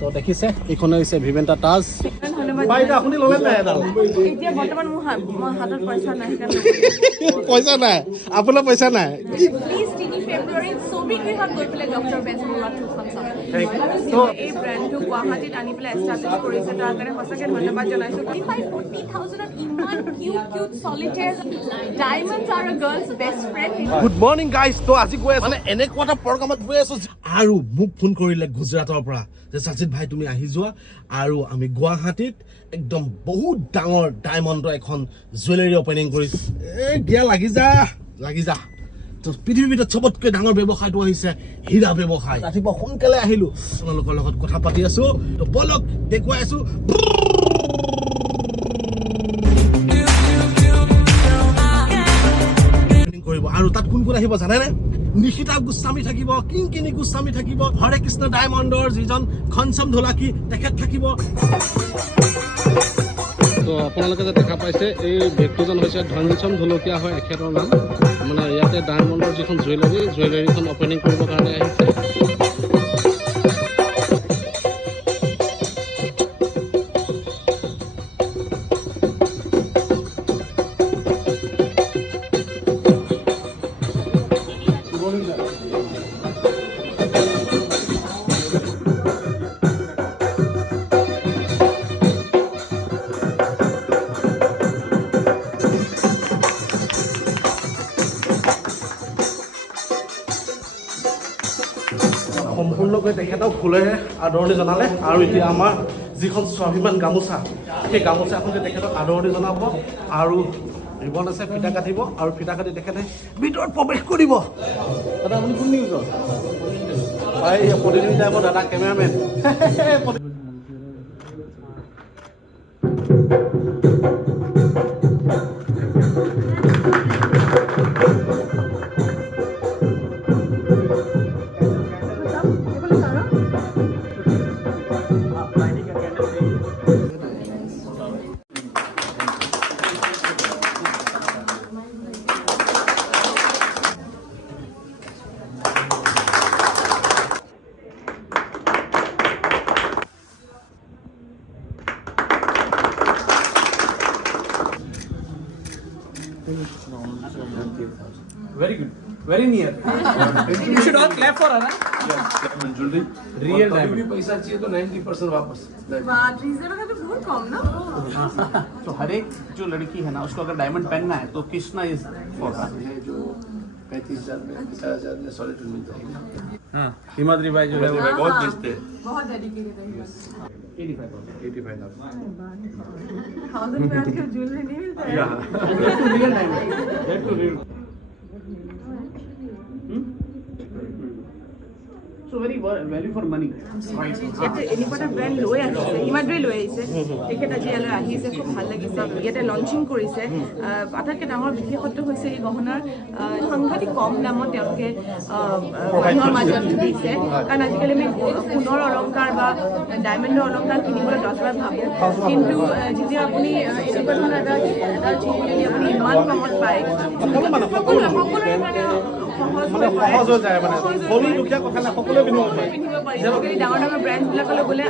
তো দেখিছে এইখন হৈছে ভিভেণ্টা তাজ বাইদেউ আপুনি ল'লে নাই এডাল এতিয়া বৰ্তমান মোৰ হাতত পইচা নাই পইচা নাই আপোনাৰ পইচা নাই প্লিজ 3 ফেব্ৰুৱাৰীত ছবি গৃহত গৈ পেলাই ডক্টৰ বেজবৰুৱা থ্ৰুখন চাব তো এই ব্ৰেণ্ডটো গুৱাহাটীত আনি পেলাই এষ্টাব্লিছ কৰিছে তাৰ কাৰণে সঁচাকৈ ধন্যবাদ জনাইছোঁ 40,000 ইমান cute solitaire diamonds are a girls best friend good morning guys তো আজি গৈ আছো মানে এনেকুৱা এটা প্ৰগ্ৰামত গৈ আছো আৰু মোক ফোন কৰিলে গুজৰাটৰ পৰা যে সাজিদ ভাই তুমি আহি যোৱা আৰু আমি গুৱাহাটীত একদম বহুত ডাঙৰ ডায়মণ্ডৰ এখন জুৱেলাৰী অপেনিং কৰিছো দিয়া লাগি যা তো পৃথিৱীৰ ভিতৰত চবতকৈ ডাঙৰ ব্যৱসায়টো হৈছে হীৰা ব্যৱসায় ৰাতিপুৱা সোনকালে আহিলো আপোনালোকৰ লগত কথা পাতি আছো তো বলক দেখুৱাই আছো কৰিব আৰু তাত কোন আহিব জানেনে নিশিতা গোস্বামী থাকিব কিংকিনী গোস্বামী থাকিব হৰে কৃষ্ণ ডায়মণ্ডৰ যিজন ঘনশ্যাম ঢোলাকী তেখেত থাকিব তো আপোনালোকে যে দেখা পাইছে এই ব্যক্তিজন হৈছে ঘনশ্যাম ঢোলকীয়া হয় এখেতৰ নাম মানে ইয়াতে ডায়মণ্ডৰ যিখন জুৱেলাৰীখন অপেনিং কৰিবৰ কাৰণে আহিছে সম্পূৰ্ণকৈ তেখেতক ফুলেৰে আদৰণি জনালে আৰু এতিয়া আমাৰ যিখন স্বাভিমান গামোচা সেই গামোচাখনকে তেখেতক আদৰণি জনাব আৰু ৰিবন আছে ফিটা কাটিব আৰু ফিটা কাটি তেখেতে ভিতৰত প্ৰৱেশ কৰিব দাদা আপুনি কোন নিউজৰ প্ৰতিনিধি টাইপৰ দাদা cameramen Very good. Very near. You should all clap for her, na? Yes, diamond jewelry. Real कभी भी diamond. पैसा चाहिए तो 90% वापस. बात रीजन का तो बहुत कम ना तो हर एक जो लड़की है ना उसको अगर डायमंड पहनना है तो कृष्णा इज फॉर हर ये जो 35,000 में 50,000 में सॉलिड मिल जाएगी. हाँ हिमाद्री भाई जो है वो बहुत बेचते हैं. बहुत डेडिकेटेड है 85,000. 1000 में आज ज्वेलरी नहीं मिलता है real diamond that too real so very value for money ইয়াতে এনেকুৱা এটা ব্ৰেণ্ড লৈ আহিছে হিমাদ্ৰী লৈ আহিছে তেখেত আজি ইয়ালৈ আহিছে খুব ভাল লাগিছে ইয়াতে লঞ্চিং কৰিছে আটাইতকৈ ডাঙৰ বিশেষত্ব হৈছে এই গহনাৰ সাংঘাতিক কম দামত তেওঁলোকে মানুহৰ মাজত দিছে কাৰণ আজিকালি আমি সোণৰ অলংকাৰ বা ডায়মণ্ডৰ অলংকাৰ কিনিবলৈ 10 বাৰ ভাবোঁ কিন্তু যেতিয়া আপুনি এনেকুৱা ধৰণৰ এটা যদি আপুনি ইমান কমত পায় সকলোৰে কাৰণে সহজ হৈ যায় মানে ধনী দুখীয়া কথা নাই সকলোৱে পিন্ধিব পাৰে আজিকালি ডাঙৰ ডাঙৰ ব্ৰেণ্ডবিলাকলৈ গ'লে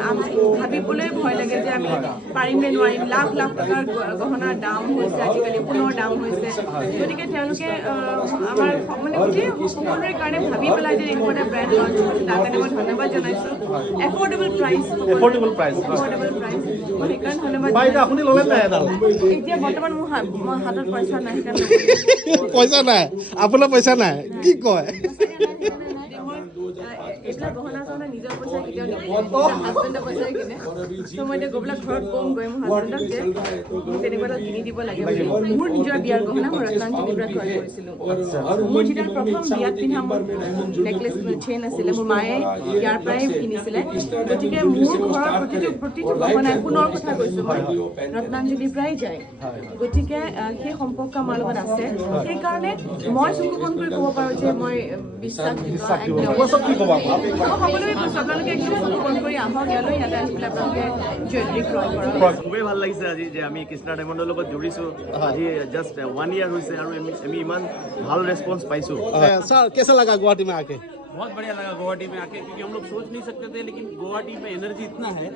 ভাবিবলৈ ভয় লাগে যে আমি পাৰিম নে নোৱাৰিম লাখ লাখ টকাৰ গহনাৰ দাম হৈছে আজিকালি সোণৰ দাম হৈছে গতিকে তেওঁলোকে আমাৰ মানে গোটেই সকলোৰে কাৰণে ভাবি পেলাই যে এনেকুৱা এটা ব্ৰেণ্ড লঞ্চ কৰিছে তাৰ কাৰণে মই ধন্যবাদ জনাইছোঁ এফৰ্ডেবল প্ৰাইচ প্ৰাইচ মই সেইকাৰণে ধন্যবাদ বাইদেউ আপুনি ল'লে নাই এডাল এতিয়া বৰ্তমান মোৰ হাতত পইচা নাই পইচা নাই আপোনাৰ পইচা নাই কি কয় এইবিলাক গহনা চহনা নিজৰ পইচা কেতিয়াও হাজবেণ্ডৰ পইচাই কিনে ত' মই এতিয়া গৈ পেলাই ঘৰত ক'ম গৈ মোৰ হাজবেণ্ডক যে মোক তেনেকুৱা এটা কিনি দিব লাগে বুলি মোৰ নিজৰ বিয়াৰ গহনা মই ৰত্নাঞ্জলিৰ পৰা ক্ৰয় কৰিছিলোঁ মোৰ যেতিয়া প্ৰথম বিয়াত পিন্ধা মোৰ নেকলেছ চেইন আছিলে মোৰ মায়ে ইয়াৰ পৰাই কিনিছিলে গতিকে মোৰ ঘৰৰ প্ৰতিটো গহনা সোণৰ কথা কৈছোঁ মই ৰত্নাঞ্জলিৰ পৰাই যায় গতিকে সেই সম্পৰ্ক আমাৰ লগত আছে সেইকাৰণে মই চকু বন্ধ কৰি ক'ব পাৰোঁ যে মই বিশ্বাস সকলোৱে কৈছোঁ আপোনালোকে একদম চকু বন্ধ কৰি আহক ইয়ালৈ ইয়াতে আহি পেলাই আপোনালোকে জুৱেলাৰী ক্ৰয় কৰক খুবেই ভাল লাগিছে আজি যে আমি কৃষ্ণা ডায়মণ্ডৰ লগত জুৰিছোঁ আজি জাষ্ট 1 year হৈছে আৰু আমি ইমান ভাল ৰেছপন্স পাইছোঁ सर कैसा लगा गुवाहाटी में आके बहुत बढ़िया लगा गुवाहाटी में आके, क्योंकि हम लोग सोच नहीं सकते थे, लेकिन गुवाहाटी में एनर्जी इतना है।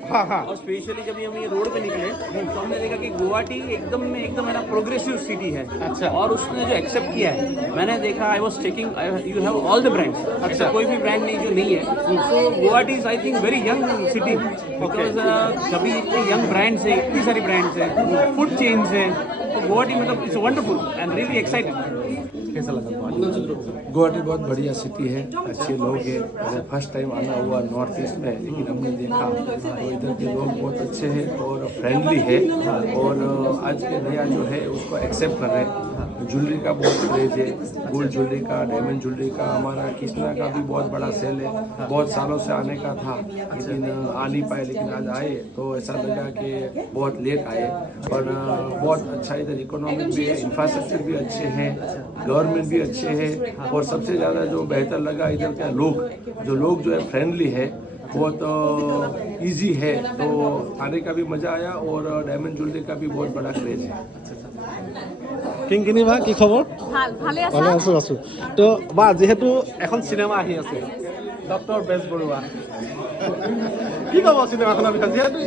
और स्पेशली जब हम ये रोड पे निकले तो हमने देखा कि गुवाहाटी एकदम है ना प्रोग्रेसिव सिटी है। अच्छा। और उसने जो एक्सेप्ट किया है, मैंने देखा, I was checking, you have all the brands. अच्छा। कोई भी ब्रांड नहीं जो नहीं है। So Guwahati is I think very young city, because कभी इतने यंग ब्रांड्स है, इतनी सारी ब्रांड्स है, फूड चेन्स है, तो गुवाहाटी मतलब it's wonderful and really excited. कैसा लगा गुवाहाटी? बहुत बढ़िया सिटी है, अच्छे लोग हैं। मुझे फर्स्ट टाइम आना हुआ नॉर्थ ईस्ट में, लेकिन हमने देखा तो इधर के लोग बहुत अच्छे हैं और फ्रेंडली है, और आज के नया जो है उसको एक्सेप्ट कर रहे हैं। ज्वेलरी का बहुत क्रेज है, गोल्ड ज्वेलरी का, डायमंड ज्वेलरी का। हमारा कृष्णा का भी बहुत बड़ा सेल है, बहुत सालों से आने का था, लेकिन आ नहीं पाए, लेकिन आज आए तो ऐसा लगा कि बहुत लेट आए। पर बहुत अच्छा इधर इकोनॉमिक भी है, इंफ्रास्ट्रक्चर भी अच्छे हैं, गवर्नमेंट भी अच्छे हैं, और सबसे ज़्यादा जो बेहतर लगा इधर का लोग जो है फ्रेंडली है, बहुत इजी है, तो आने का भी मज़ा आया। और डायमंड ज्वेलरी का भी बहुत बड़ा क्रेज है। কিংকিনী বা কি খবৰ? ভালে ভালে আছো। তো বা যিহেতু এখন চিনেমা আহি আছে ডক্টৰ বেজবৰুৱা, কি ক'ব চিনেমাখনৰ বিষয়ে? যিহেতু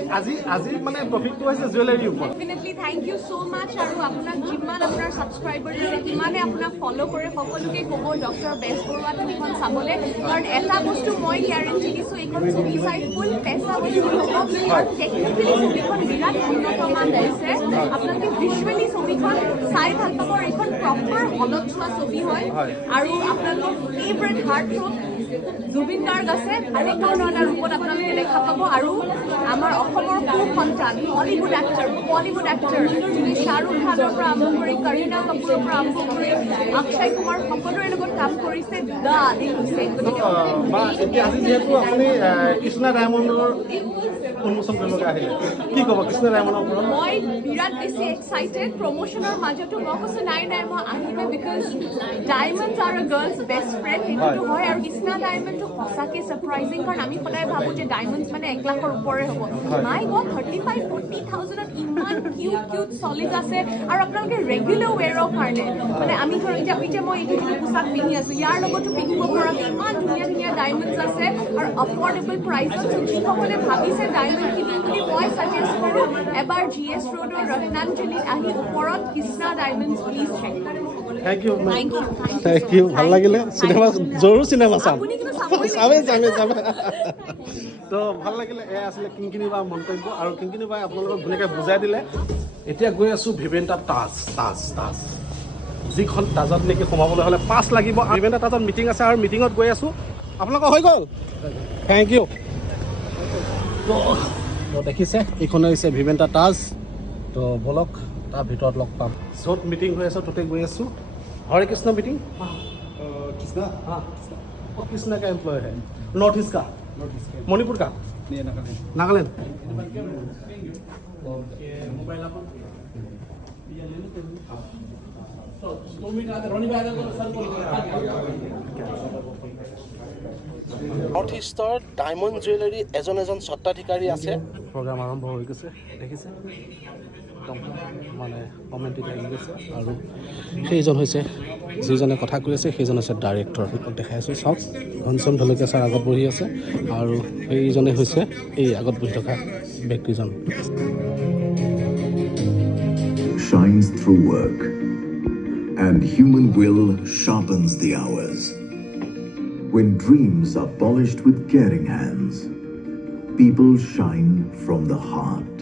আজি মানে টপিকটো হৈছে জুৱেলাৰীৰ ওপৰত। ডেফিনেটলি থেংক ইউ ছ' মাছ। আৰু আপোনাক যিমান আপোনাৰ ছাবস্ক্ৰাইবাৰ আছে সিমানে আপোনাক ফ'ল' কৰে, সকলোকে ক'ব ডক্টৰ বেজবৰুৱা ছবিখন চাবলৈ, কাৰণ এটা বস্তু মই গেৰাণ্টি দিছোঁ, এইখন ছবি চাই ফুল পেচা বস্তু হ'ব। আৰু টেকনিকেলি ছবিখন বিৰাট উন্নত মান আহিছে, আপোনালোকে ভিজুৱেলি ছবিখন চাই ভাল পাব। এইখন প্ৰপাৰ হলত চোৱা ছবি হয়, আৰু আপোনালোকৰ favourite heart throb Zubeen Garg আছে আৰু এটা ৰূপত আপোনালোকে দেখা পাব। আৰু আমাৰ অসমৰ সু-সন্তান বলিউড এক্টৰ যোনে শ্বাহৰুখ খানৰ পৰা আৰম্ভ কৰি কৰীনা কাপুৰৰ পৰা আৰম্ভ কৰি অক্ষয় কুমাৰ সকলোৰে লগত কাম কৰিছে, দুটা আদি হৈছে। গতিকে বা এতিয়া আজি যিহেতু আপুনি কৃষ্ণা ডায়মণ্ডৰ উন্মোচন কৰিবলৈ আহিলে, কি ক'ব কৃষ্ণা ডায়মণ্ডৰ ওপৰত? মই বিৰাট বেছি এক্সাইটেড। প্ৰমোশ্যনৰ মাজতো মই কৈছোঁ নাই মই আহিমে, because diamonds are a girls best friend, সেইটোতো হয়। আৰু কৃষ্ণা ডায়মণ্ডটো সঁচাকৈ ছাৰপ্ৰাইজিং, কাৰণ আমি সদায় ভাবোঁ যে ডায়মণ্ডছ মানে 1 লাখৰ ওপৰে হ'ব। মাই গড, 35,000-40,000ত ইমান কিউট চলিজ আছে। আৰু আপোনালোকে ৰেগুলাৰ ৱেৰৰ কাৰণে, মানে আমি ধৰক এতিয়া মই এইটো যিটো পোচাক পিন্ধি আছোঁ, ইয়াৰ লগতো পিন্ধিব পৰাকৈ ইমান ধুনীয়া ডায়মণ্ডছ আছে আৰু অফৰ্ডেবল প্ৰাইচত। যিসকলে ভাবিছে ডায়মণ্ড কিনিম বুলি, মই ছাজেষ্ট কৰোঁ এবাৰ GS ৰোডৰ ৰত্নাঞ্জলিত আহি ওপৰত কৃষ্ণা ডায়মণ্ডছ প্লিজ চেক কৰক। Thank you. Thank you. ভাল লাগিলে চিনেমা, জৰুৰ চিনেমা চাম। আপুনি কিন্তু চাবই চামে। তো ভাল লাগিলে। এয়া আছিলে কিংকিনী বা মন্তব্য, আৰু কিংকিনী বাই আপোনালোকক ধুনীয়াকৈ বুজাই দিলে। এতিয়া গৈ আছোঁ ভিভেণ্টা তাজ, যিখন তাজত নেকি সোমাবলৈ হ'লে পাছ লাগিব। ভিভেণ্টা তাজত মিটিং আছে, আৰু মিটিঙত গৈ আছোঁ। আপোনালোকৰ হৈ গ'ল? Thank you. তো দেখিছে এইখনে হৈছে ভিভেণ্টা তাজ। তো বলক তাৰ ভিতৰত লগ পাম। য'ত মিটিং হৈ আছে ত'তে গৈ আছোঁ। हरे कृष्ण मीटिंग कृष्णा? हाँ कृष्णा का एम्प्लॉय है। नॉर्थ ईस्ट का? मणिपुर का? Nagaland. North easter diamond jewellery एजन सत्ताधिकारी আছে। प्रोग्राम आरम्भ हो गए देखिसे একদম মানে কমেণ্ট লাগি গৈছে। আৰু সেইজন হৈছে যিজনে কথা কৈ আছে, সেইজন হৈছে ডাইৰেক্টৰ। দেখাই আছোঁ চাওক, ঘনশ্যাম ঢলকীয়া ছাৰ আগত বহি আছে, আৰু সেইজনে হৈছে এই আগত বহি থকা ব্যক্তিজন। Shines through work, and human will sharpens the hours. When dreams are polished with caring hands, people shine from the heart.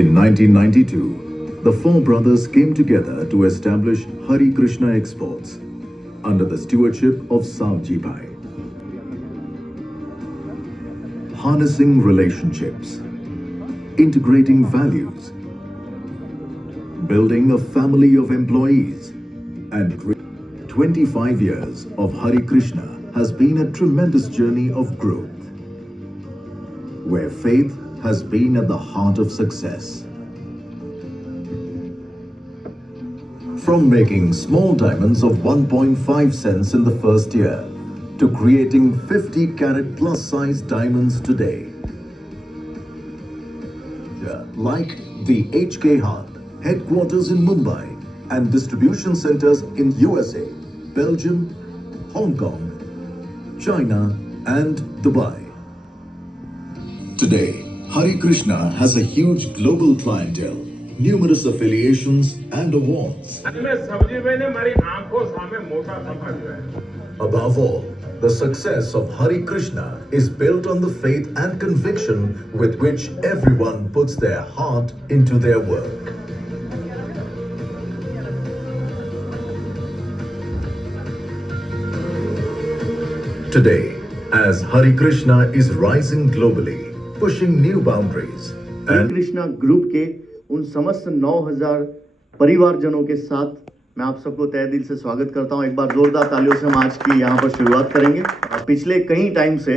In 1992, the four brothers came together to establish Hari Krishna Exports under the stewardship of Savji Bhai. Harnessing relationships, integrating values, building a family of employees, and 25 years of Hari Krishna has been a tremendous journey of growth, where faith has been at the heart of success. From making small diamonds of 1.5 cents in the first year to creating 50 carat plus size diamonds today. Like the HK Hub, headquarters in Mumbai, and distribution centers in USA, Belgium, Hong Kong, China, and Dubai. Today, Hare Krishna has a huge global clientele, numerous affiliations and awards. Above all, the success of Hare Krishna is built on the faith and conviction with which everyone puts their heart into their work. Today, as Hare Krishna is rising globally, pushing new boundaries, Hare Krishna group के उन समस्त 9000 परिवारजनों के साथ मैं आप सबको तहे दिल से स्वागत करता हूं। एक बार जोरदार तालियों से हम आज की यहां पर शुरुआत करेंगे। पिछले कई टाइम से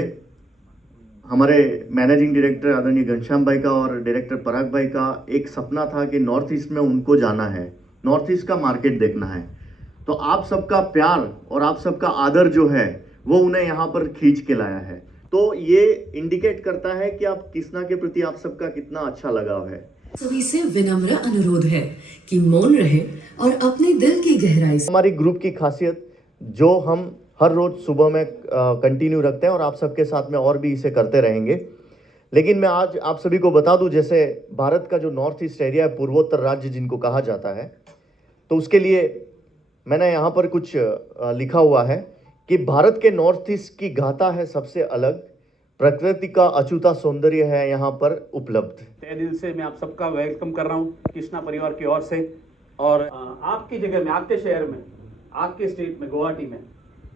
हमारे मैनेजिंग डायरेक्टर आदरणीय घनश्याम भाई का और डायरेक्टर पराग भाई का एक सपना था कि नॉर्थ ईस्ट में उनको जाना है, नॉर्थ ईस्ट का मार्केट देखना है। तो आप सबका प्यार और आप सबका आदर जो है वो उन्हें यहाँ पर खींच के लाया है। तो ये इंडिकेट करता है कि आप कृष्णा के प्रति आप सबका कितना अच्छा लगाव है। सभी से विनम्र अनुरोध है कि मौन रहे और अपने दिल की गहराई से हमारी ग्रुप की खासियत जो हम हर रोज सुबह में कंटिन्यू रखते हैं और आप सबके साथ में और भी इसे करते रहेंगे। लेकिन मैं आज आप सभी को बता दूं, जैसे भारत का जो नॉर्थ ईस्ट एरिया है, पूर्वोत्तर राज्य जिनको कहा जाता है, तो उसके लिए मैंने यहाँ पर कुछ लिखा हुआ है कि भारत के नॉर्थ ईस्ट की गाथा है सबसे अलग, प्रकृति का अछूता सौंदर्य है यहाँ पर उपलब्ध। तहे दिल से मैं आप सबका वेलकम कर रहा हूँ कृष्णा परिवार की ओर से। और आपकी जगह में, आपके शहर में, आपके स्टेट में, गुवाहाटी में,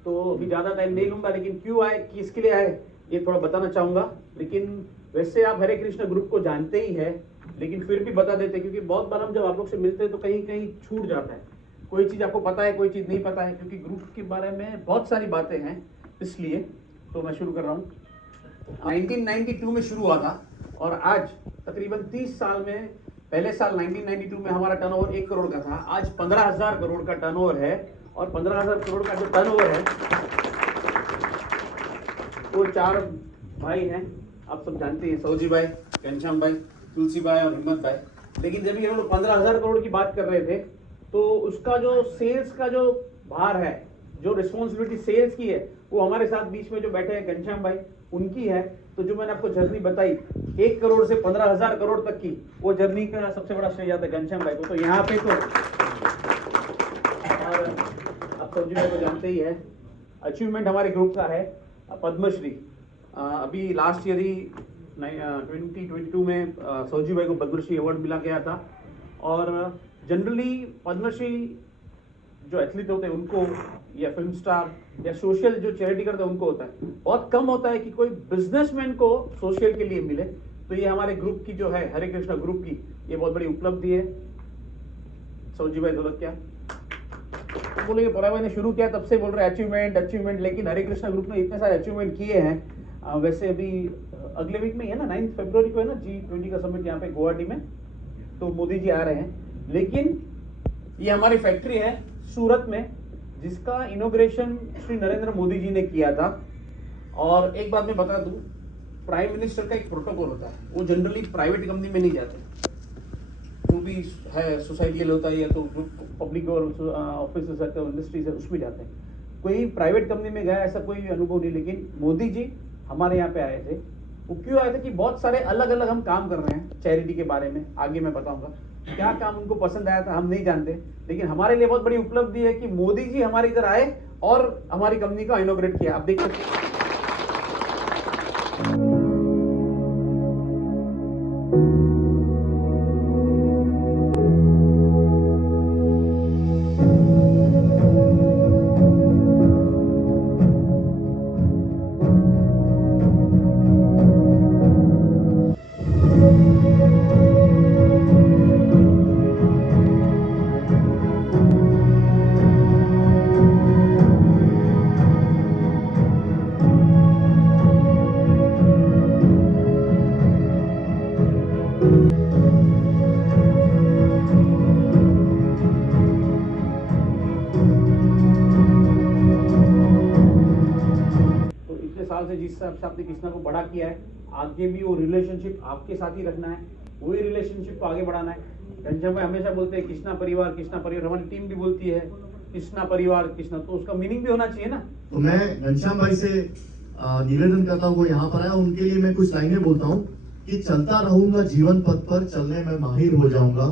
तो अभी ज़्यादा टाइम नहीं लूँगा, लेकिन क्यों आए, किसके लिए आए, ये थोड़ा बताना चाहूँगा। लेकिन वैसे आप हरे कृष्णा ग्रुप को जानते ही है, लेकिन फिर भी बता देते, क्योंकि बहुत बार हम जब आप लोग से मिलते हैं तो कहीं कहीं छूट जाता है, कोई चीज़ आपको पता है, कोई चीज़ नहीं पता है, क्योंकि ग्रुप के बारे में बहुत सारी बातें हैं। इसलिए तो मैं शुरू कर रहा हूँ। 1992 में शुरू हुआ था और आज तकरीबन 30 साल में, पहले साल 1992 में हमारा टर्नओवर 1 करोड़ का था, आज 15,000 करोड़ का टर्नओवर है। और 15,000 करोड़ का जो टर्नओवर है वो 4 भाई हैं, आप सब जानते हैं, सौजी भाई, घनश्याम भाई, तुलसी भाई और हिम्मत भाई। लेकिन जब ये लोग 15,000 करोड़ की बात कर रहे थे तो उसका जो सेल्स का जो भार है, जो रिस्पॉन्सिबिलिटी सेल्स की है, वो हमारे साथ बीच में जो बैठे हैं घनश्याम भाई, उनकी है। तो जो मैंने आपको जर्नी बताई 1 करोड़ से 15,000 करोड़ तक की, वो जर्नी का सबसे बड़ा श्रेय जाता है घनश्याम भाई को। तो यहाँ पे तो और आप सौजी भाई को जानते ही है, अचीवमेंट हमारे ग्रुप का है पद्मश्री। अभी लास्ट ईयर ही 2022 में सौजी भाई को पद्मश्री अवार्ड मिला गया था। और जनरली पद्मश्री जो एथलीट होते हैं उनको, या फिल्म स्टार या सोशल जो चैरिटी करते हैं उनको होता है। बहुत कम होता है कि कोई बिजनेसमैन को सोशल के लिए मिले। तो ये हमारे ग्रुप की जो है, हरे कृष्णा ग्रुप की, ये बहुत बड़ी उपलब्धि है। सौजी भाई दौलत क्या बोलेंगे, पराग भाई ने शुरू किया तब से बोल रहे अचीवमेंट अचीवमेंट, लेकिन हरे कृष्णा ग्रुप ने इतने सारे अचीवमेंट किए हैं। वैसे अभी अगले वीक में है ना, 9 फरवरी को है ना G20 का समिट यहाँ पे गुवाहाटी में, तो मोदी जी आ रहे हैं। लेकिन ये हमारी फैक्ट्री है सूरत में, जिसका इनॉग्रेशन श्री नरेंद्र मोदी जी ने किया था। और एक बात मैं बता दूं, प्राइम मिनिस्टर का एक प्रोटोकॉल होता है, वो जनरली प्राइवेट कंपनी में नहीं जाते, जो भी है सोसाइटियल होता है या तो पब्लिक और ऑफिस इंडस्ट्रीज है उसमें जाते हैं। कोई प्राइवेट कंपनी में गया ऐसा कोई अनुभव नहीं। लेकिन मोदी जी हमारे यहाँ पे आए थे। वो क्यों आए थे कि बहुत सारे अलग अलग हम काम कर रहे हैं चैरिटी के बारे में, आगे मैं बताऊंगा क्या काम उनको पसंद आया था, हम नहीं जानते। लेकिन हमारे लिए बहुत बड़ी उपलब्धि है कि मोदी जी हमारे इधर आए और हमारी कंपनी का इनॉग्रेट किया। आप देख सकते हैं। जिस हिसाब से आपने कृष्णा को बड़ा किया है, आगे भी वो रिलेशनशिप आपके साथ ही रखना है, वही रिलेशनशिप को आगे बढ़ाना है। घनश्याम भाई हमेशा बोलते हैं कृष्णा परिवार, हमारी टीम भी बोलती है कृष्णा परिवार, कृष्णा, तो उसका मीनिंग भी होना चाहिए ना। तो मैं घनश्याम भाई से निवेदन करता हूँ, वो यहाँ पर आया, उनके लिए मैं कुछ लाइनें बोलता हूँ कि चलता रहूंगा जीवन पथ पर, चलने में माहिर हो जाऊंगा,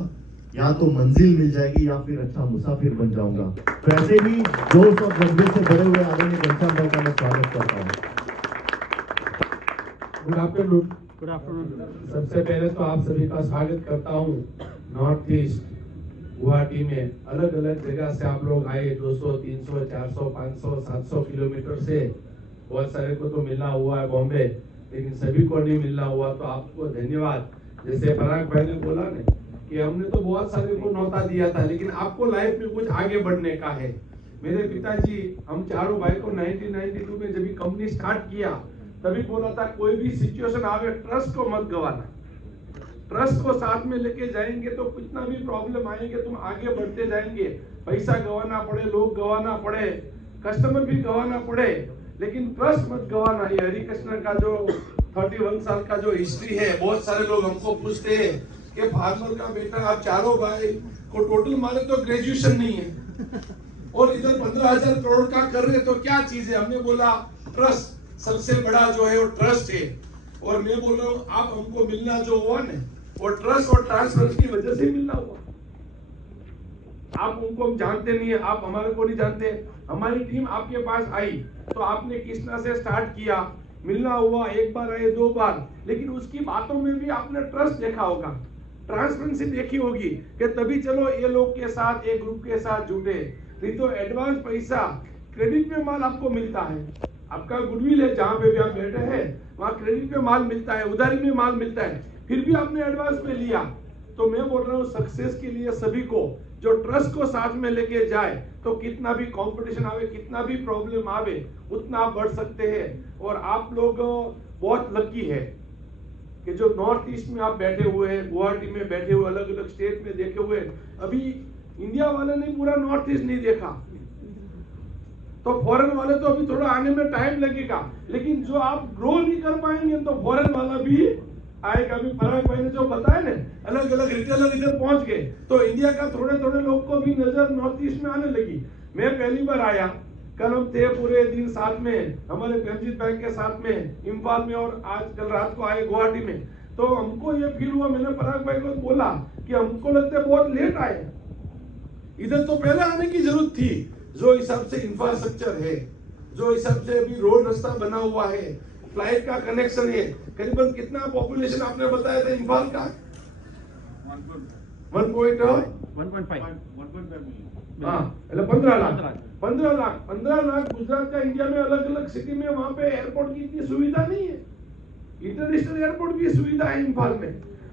या तो मंजिल मिल जाएगी या फिर अच्छा मुसाफिर बन जाऊंगा। वैसे भी जोश और जज्बे से भरे हुए आदरणीय घनश्याम भाई का मैं स्वागत करता हूँ। Good afternoon. Good afternoon. सबसे पहले तो आप सभी का स्वागत करता हूँ नॉर्थ ईस्ट गुवाहाटी में। अलग अलग जगह से आप लोग आए, 200, 300, 400, 500, 700 किलोमीटर से। बहुत सारे को तो मिलना हुआ है बॉम्बे, लेकिन सभी को नहीं मिलना हुआ, तो आपको धन्यवाद। जैसे पराग भाई ने बोला ना कि हमने तो बहुत सारे को न्योता दिया था, लेकिन आपको लाइफ में कुछ आगे बढ़ने का है। मेरे पिताजी, हम चारों भाई को 1992 में जब कंपनी स्टार्ट किया तभी बोला था कोई भी सिचुएशन आवे ट्रस्ट को मत गवाना। ट्रस्ट को साथ में लेके जाएंगे तो कितना भी प्रॉब्लम आएंगे तुम आगे बढ़ते जाएंगे। पैसा गवाना पड़े, लोग गवाना पड़े, कस्टमर भी गवाना पड़े, लेकिन ट्रस्ट मत गवाना। ये हरिकृष्ण का जो 31 साल का जो हिस्ट्री है, बहुत सारे लोग हमको पूछते हैं कि फार्मर का बेटा आप चारों भाई को टोटल मारे तो ग्रेजुएशन नहीं है और इधर 15,000 करोड़ का कर रहे, तो क्या चीज है? हमने बोला ट्रस्ट सबसे बड़ा जो है वो ट्रस्ट है। और मैं बोल रहा हूँ आप हमको मिलना जो हुआ ना, वो ट्रस्ट और ट्रांसफर की वजह से मिलना हुआ। आप उनको जानते नहीं है, आप हमारे को नहीं जानते। हमारी टीम आपके पास आई तो आपने कृष्णा से स्टार्ट किया, मिलना हुआ, एक बार आए, 2 बार, लेकिन उसकी बातों में भी आपने ट्रस्ट देखा होगा, ट्रांसपेरेंसी देखी होगी कि तभी चलो ये लोग के साथ, एक ग्रुप के साथ जुटे। नहीं तो एडवांस पैसा क्रेडिट में माल आपको मिलता है, आपका गुडविल है, जहां पे भी आप बैठे हैं वहां क्रेडिट में माल मिलता है, उधारी में माल मिलता है, फिर भी आपने एडवांस में लिया। तो मैं बोल रहा हूँ सक्सेस के लिए सभी को जो ट्रस्ट को साथ में लेके जाए तो कितना भी कंपटीशन आवे, कितना भी प्रॉब्लम आवे, उतना आप बढ़ सकते हैं। और आप लोग बहुत लकी है कि जो नॉर्थ ईस्ट में आप बैठे हुए हैं, गुवाहाटी में बैठे हुए, अलग अलग स्टेट में देखे हुए। अभी इंडिया वाले ने पूरा नॉर्थ ईस्ट नहीं देखा, तो फॉरेन वाले तो अभी थोड़ा आने में टाइम लगेगा, लेकिन जो आप ग्रो नहीं कर पाएंगे तो फॉरेन वाला भी आएगा। अभी पराग भाई ने जो बताया ना, अलग अलग रिटेलर इधर पहुंच गए, तो इंडिया का थोड़े थोड़े लोग को भी नजर नॉर्थ ईस्ट में आने लगी। मैं पहली बार आया, कल हम थे पूरे दिन साथ में, हमारे गंजीत बैंक के साथ में इम्फाल में, और आज कल रात को आए गुवाहाटी में। तो हमको ये फील हुआ, मैंने पराग भाई को बोला कि हमको लगता है बहुत लेट आए, इधर तो पहले आने की जरूरत थी। जो हिसाब से इंफ्रास्ट्रक्चर है, जो हिसाब से अभी रोड रास्ता बना हुआ है, फ्लाइट का कनेक्शन है, करीबन कितना पॉपुलेशन आपने बताया था इम्फाल का? 1.5 हाँ, 15 लाख गुजरात का इंडिया में अलग अलग सिटी में, वहां पे एयरपोर्ट की इतनी सुविधा नहीं है, इंटरनेशनल एयरपोर्ट की सुविधा है इम्फाल में।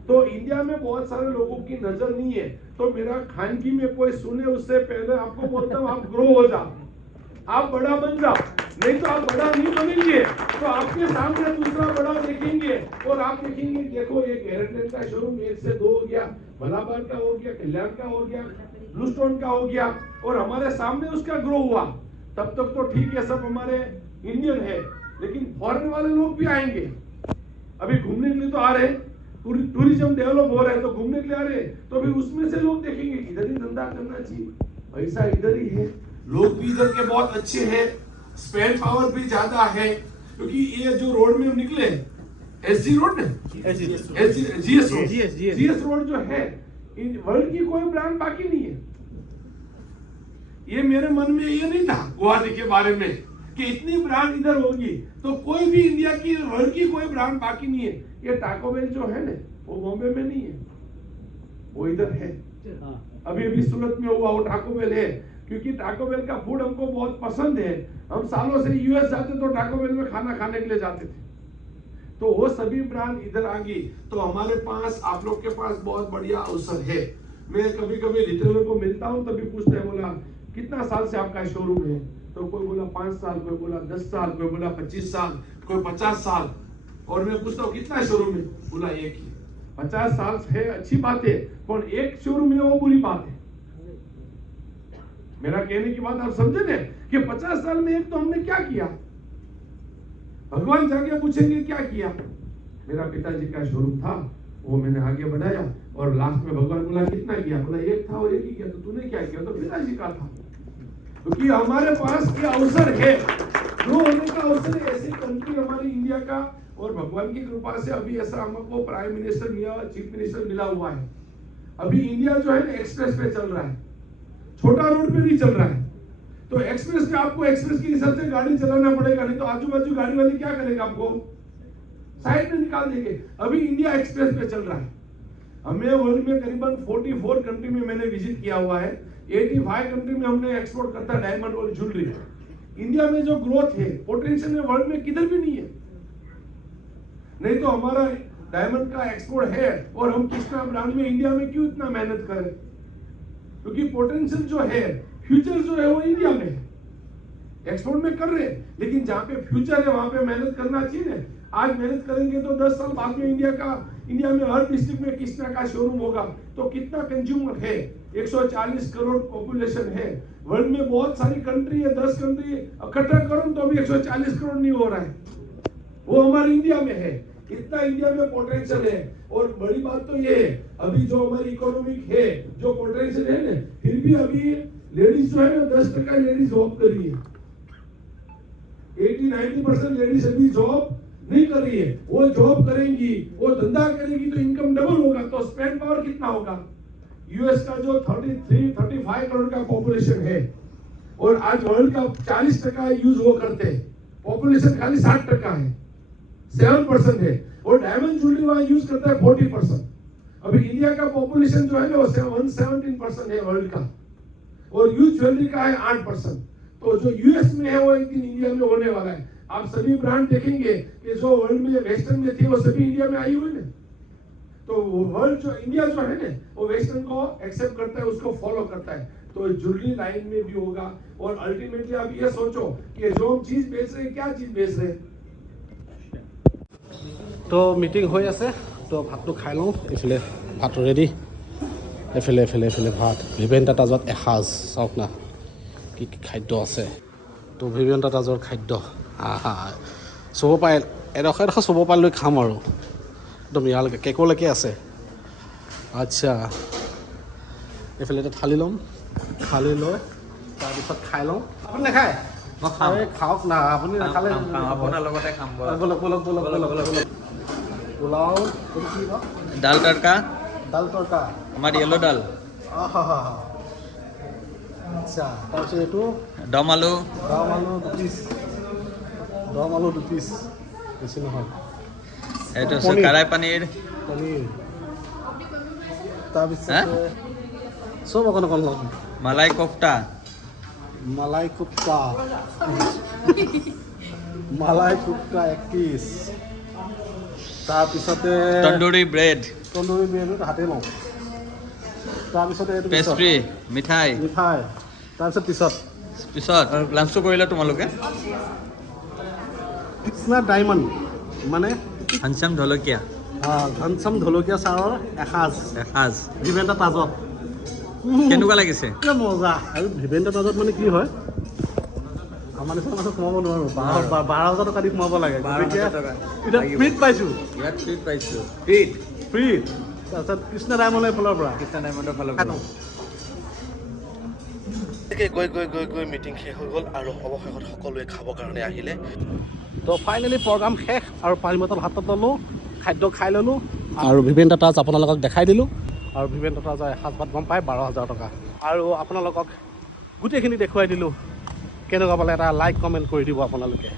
तो इंडिया में बहुत सारे लोगों की नजर नहीं है। तो मेरा खानगी में कोई सुने उससे पहले आपको बोलता हूँ, आप ग्रो हो जाओ, आप बड़ा बन जाओ, नहीं तो आप बड़ा नहीं बनेंगे तो आपके सामने दूसरा बड़ा देखेंगे और आप देखेंगे देखो ये एयरटेल का शोरूम 1 से 2 हो गया, भलाबार का हो गया, कल्याण का हो गया, ब्लू स्टोन का हो गया, और हमारे सामने उसका ग्रो हुआ। तब तक तो ठीक है, सब हमारे इंडियन है, लेकिन फॉरेन वाले लोग भी आएंगे। अभी घूमने के लिए तो आ रहे हैं, टूरिज्म डेवलप हो रहा है तो घूमने के लिए आ रहे हैं, तो अभी उसमें से लोग देखेंगे इधर ही धंधा करना चाहिए, पैसा इधर ही है, लोग भी इधर के बहुत अच्छे हैं, स्पेंड पावर भी ज्यादा है। क्योंकि ये जो रोड में हम निकले, एसजी रोड ना, जीएस रोड जो है, वर्ल्ड की कोई ब्रांड बाकी नहीं है। ये मेरे मन में ये नहीं था गुवाहाटी के बारे में कि इतनी ब्रांड इधर होगी, तो कोई भी इंडिया की, वर्ल्ड की कोई ब्रांड बाकी नहीं है। ये टाको बेल जो है ना, वो बॉम्बे में नहीं है, वो इधर है। अभी अभी सूरत में हुआ वो टाको बेल है, क्योंकि टाको बेल का फूड हमको बहुत पसंद है। हम सालों से यूएस जाते तो टाको बेल में खाना खाने के लिए जाते थे, तो वो सभी ब्रांड इधर आ गई। तो हमारे पास, आप लोग के पास बहुत बढ़िया अवसर है। मैं कभी कभी रिटेलर को मिलता हूँ तभी पूछते हैं, बोला कितना साल से आपका शोरूम है? तो कोई बोला 5 साल, कोई बोला 10 साल, कोई बोला 25 साल, कोई 50 साल। और मैं पूछता हूँ कितना शोरूम है? बोला एक ही। 50 साल है अच्छी बात है, पर एक शोरूम है वो बुरी बात है। मेरा कहने की बात आप समझे ना कि 50 साल में एक तो हमने क्या किया, भगवान जाके पूछेंगे क्या किया। मेरा पिताजी का शोरूम था, वो मैंने आगे बढ़ाया और लास्ट में भगवान बोला कितना किया, बोला एक था और एक ही किया, तो तूने क्या किया, तो पिताजी का था। क्योंकि हमारे पास ये अवसर है, ग्रो होने का अवसर है। ऐसी कंट्री हमारी इंडिया का, और भगवान की कृपा से अभी ऐसा हमको प्राइम मिनिस्टर मिला, चीफ मिनिस्टर मिला हुआ है। अभी इंडिया जो है ना एक्सप्रेस पे चल रहा है, छोटा रोड पे नहीं चल रहा है। तो एक्सप्रेस पे आपको एक्सप्रेस के हिसाब से गाड़ी चलाना पड़ेगा, नहीं तो आजू बाजू गाड़ी वाले क्या करेगा, आपको साइड में निकाल देंगे। अभी इंडिया एक्सप्रेस पे चल रहा है। हमें वर्ल्ड में करीबन 44 कंट्री में मैंने विजिट किया हुआ है। 85 कंट्री में हमने एक्सपोर्ट करता है डायमंड और ज्वेलरी। इंडिया में जो ग्रोथ है, पोटेंशियल में वर्ल्ड में किधर भी नहीं है। नहीं तो हमारा डायमंड का एक्सपोर्ट है और हम कृष्णा ब्रांड में इंडिया में क्यों इतना मेहनत करें? क्योंकि पोटेंशियल जो है, फ्यूचर जो है वो इंडिया में है। एक्सपोर्ट में कर रहे हैं, लेकिन जहां पे फ्यूचर है वहां पे मेहनत करना चाहिए ना। आज मेहनत करेंगे तो 10 साल बाद में इंडिया में हर डिस्ट्रिक्ट में कृष्णा का शोरूम होगा। तो कितना कंज्यूमर है, 140 करोड़ पॉपुलेशन है। वर्ल्ड में बहुत सारी कंट्री है, 10 कंट्री इकट्ठा करो तो भी 140 करोड़ नहीं हो रहा है। वो हमारे इंडिया में है। इतना इंडिया में पोटेंशियल है। और बड़ी बात तो ये है, अभी जो हमारी इकोनॉमिक है, जो पोटेंशियल है ना, फिर भी अभी लेडीज जो है ना 10% लेडीज जॉब कर रही है। 80-90% लेडीज अभी जॉब नहीं कर रही है। वो जॉब करेंगी, वो धंधा करेंगी तो इनकम डबल होगा, तो स्पेंड पावर कितना होगा। यूएस का जो 33-35 करोड़ का पॉपुलेशन है और आज वर्ल्ड का 40% यूज वो करते हैं, पॉपुलेशन खाली 60% है, 7% है। और डायमंड ज्वेलरी वहां यूज करता है 40%। अभी इंडिया का पॉपुलेशन जो है ना वो 117% है वर्ल्ड का, और यूज ज्वेलरी का है 8%। तो जो यूएस में है वो एक दिन इंडिया में होने वाला है। आप सभी ब्रांड देखेंगे कि जो वर्ल्ड में वेस्टर्न में थी वो सभी इंडिया में आई हुई है। तो वर्ल्ड जो इंडिया जो है ना वो वेस्टर्न को एक्सेप्ट करता है, उसको फॉलो करता है। तो ज्वेलरी लाइन में भी होगा। और अल्टीमेटली आप ये सोचो कि जो हम चीज बेच रहे हैं, क्या चीज बेच रहे हैं। তো মিটিং হৈ আছে, তো ভাতটো খাই লওঁ। এইফালে ভাত ৰেডি, এইফালে এইফালে এইফালে ভাত। ভিভেন টাটাজত এসাঁজ চাওক না কি কি খাদ্য আছে। তো ভিভেন টাটাজৰ খাদ্য চব পাই এডোখৰ এডোখৰ চব পাই লৈ খাম আৰু একদম ইয়ালৈকে কেকলৈকে আছে। আচ্ছা, এইফালে এটা থালি ল'ম, থালি লৈ তাৰপিছত খাই লওঁ। আপুনি নাখায়? মই খাম। খাওক না, আপুনি নাখালে আপোনাৰ লগতে খাম। বলক বলক বলক বলক বলক। পোলাও, দাল তড়কা, দাল তড়কা, আমাৰ য়েলো দাল, আচ্ছা। তাৰপিছত এইটো দম আলু, দম আলু 2 পিচ, দম আলু 2 পিচ, বেছি নহয়। এইটো আছে কাৰাই পনীৰ, পনীৰ, তাৰপিছত চব অকণ অকণ ল'ম। মালাই কোফতা, মালাই কোফতা, মালাই কোফতা 1 পিচ। তাৰপিছতে তন্দুৰী ব্ৰেড, তন্দুৰী ব্ৰেড হাতে লওঁ। তাৰপিছতে এইটো পেষ্ট্ৰি, মিঠাই, মিঠাই। তাৰপিছত পিছত লাঞ্চটো কৰিলে তোমালোকে। কৃষ্ণা ডায়মণ্ড মানে ঘনশ্যাম ঢলকীয়া, ঘনশ্যাম ঢলকীয়া ছাৰৰ এসাঁজ ভিভেণ্টা তাজত। কেনেকুৱা লাগিছে? মজা। আৰু ভিভেণ্টা তাজত মানে কি হয়, আমাৰ নিচিনা মানুহ সোমাব নোৱাৰোঁ। 12,000 টকা দি সোমাব লাগে। এতিয়া ফ্ৰীত পাইছোঁ, ইয়াত ফ্ৰীত পাইছোঁ, ফ্ৰীত। তাৰপিছত কৃষ্ণা ডায়মণ্ডৰ ফালৰ পৰা কৃষ্ণা ডায়মণ্ডৰ ফালৰ পৰা। গৈ গৈ গৈ গৈ মিটিং শেষ হৈ গ'ল আৰু অৱশেষত সকলোৱে খাবৰ কাৰণে আহিলে। তো ফাইনেলি প্ৰগ্ৰাম শেষ আৰু পানী বটল হাতত ল'লোঁ, খাদ্য খাই ল'লোঁ আৰু ভিভেণ্টা তাজ আপোনালোকক দেখাই দিলোঁ। আৰু ভিভেণ্টা তাজৰ এসাঁজ ভাত গম পায় 12,000 টকা। আৰু আপোনালোকক গোটেইখিনি দেখুৱাই দিলোঁ। কেনেকুৱা পালে এটা লাইক কমেণ্ট কৰি দিব আপোনালোকে।